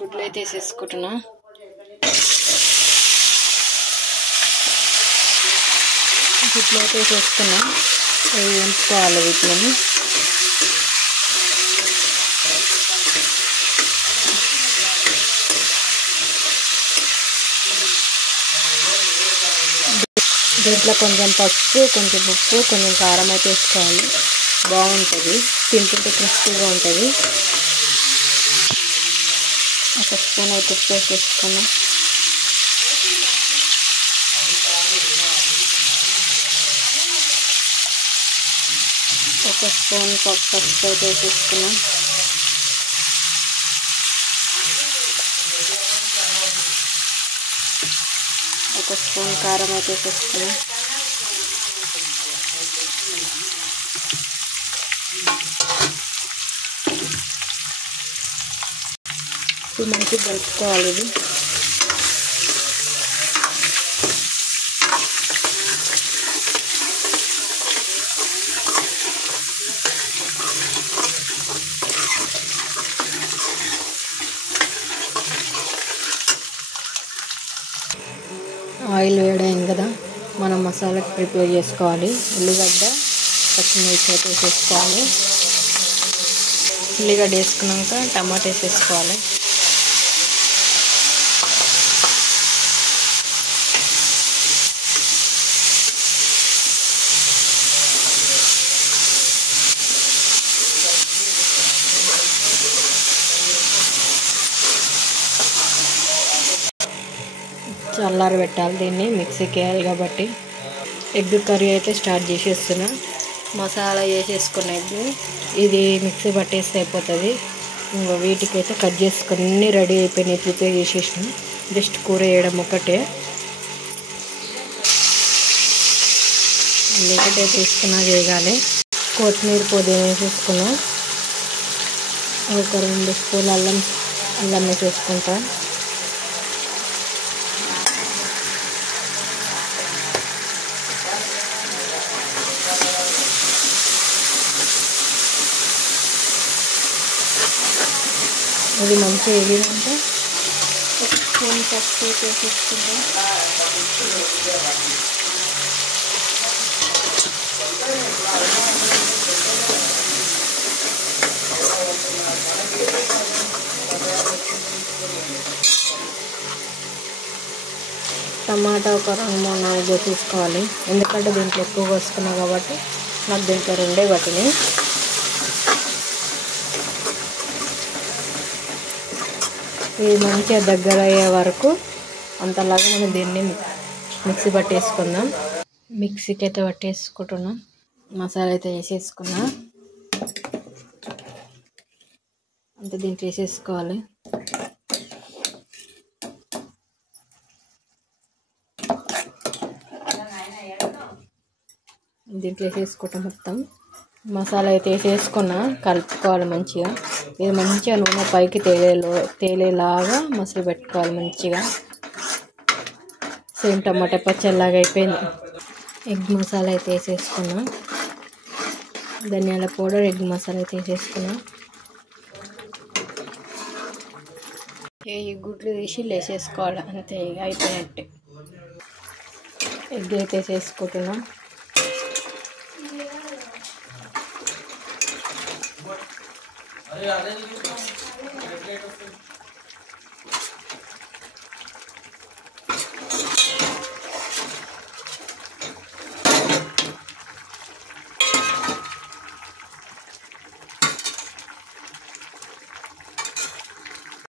గుడ్లు అయితే వేసేసుకుంటున్నా. గుడ్లు అయితే వేసేసుకున్నా. వేయించుకోవాలి వీటిని. దీంట్లో కొంచెం పసుపు, కొంచెం ఉప్పు, కొంచెం కారం అయితే వేసుకోవాలి. బాగుంటుంది, తింటుంటే క్రిస్పీగా ఉంటుంది. ఒక స్పూన్ అయితే ఉప్పు వేసేసుకున్నాం. ఒక స్పూన్ పసుపు అయితే వేసేసుకున్నాం. ఒక స్పూన్ కారం అయితే వేసేసుకున్నాం. ఇప్పుడు మంచిగా కలుపుకోవాలి. ఇది ఆయిల్ వేడైంది కదా, మనం మసాలా ప్రిపేర్ చేసుకోవాలి. ఉల్లిగడ్డ, పచ్చిమిర్చి అయితే వేసేసుకోవాలి. ఉల్లిగడ్డ వేసుకున్నాక టమాటా వేసేసుకోవాలి. చల్లారి పెట్టాలి. దీన్ని మిక్సీకి వేయాలి కాబట్టి. ఎగ్ కర్రీ అయితే స్టార్ట్ చేసేస్తున్నా. మసాలా వేసేసుకున్న ఎగ్ ఇది మిక్సీ పట్టేస్తే అయిపోతుంది. ఇంకా వీటికి అయితే కట్ చేసుకుని అన్నీ రెడీ అయిపోయినాయి, ప్రిపేర్ చేసేసినాం. జస్ట్ కూర వేయడం ఒకటే. ఉల్లిగడ్డ వేసుకున్నా వేగాలి. కొత్తిమీర పుదీనా వేసేసుకున్నాం. ఒక 2 స్పూన్లు అల్లం వేసేసుకుంటా. అది మంచిగా వేగినాక ఒక స్పూన్ పసుపు వేసేసుకుంటాం. టమాటా ఒక 2-3-4 వేసేసుకోవాలి. ఎందుకంటే దీంట్లో ఎక్కువ వేసుకున్నాం కాబట్టి నాకు దీంట్లో 2 పట్టినాయి. ఇది మంచిగా దగ్గర అయ్యే వరకు అంతలాగా మనం దీన్ని మిక్సీ పట్టేసుకుందాం. మిక్సీకి అయితే పట్టేసుకుంటున్నాం. మసాలా అయితే వేసేసుకున్నా. అంతే దీంట్లో వేసేసుకోవాలి. దీంట్లో వేసేసుకుంటాం. మొత్తం మసాలా అయితే వేసేసుకున్నా. కలుపుకోవాలి మంచిగా. ఇది మంచిగా నూనె పైకి తేలేలాగా మసాలా పెట్టుకోవాలి మంచిగా. సేమ్ టమాటా పచ్చడిలాగా అయిపోయింది. ఎగ్ మసాలా అయితే వేసేసుకున్నా. ధనియాల పౌడర్, ఎగ్ మసాలా అయితే వేసేసుకున్నా. ఈ గుడ్లు తీసి వేసేసుకోవాలి. అంతే, ఇక అయిపోయినట్టే. ఎగ్ అయితే వేసేసుకుంటున్నా.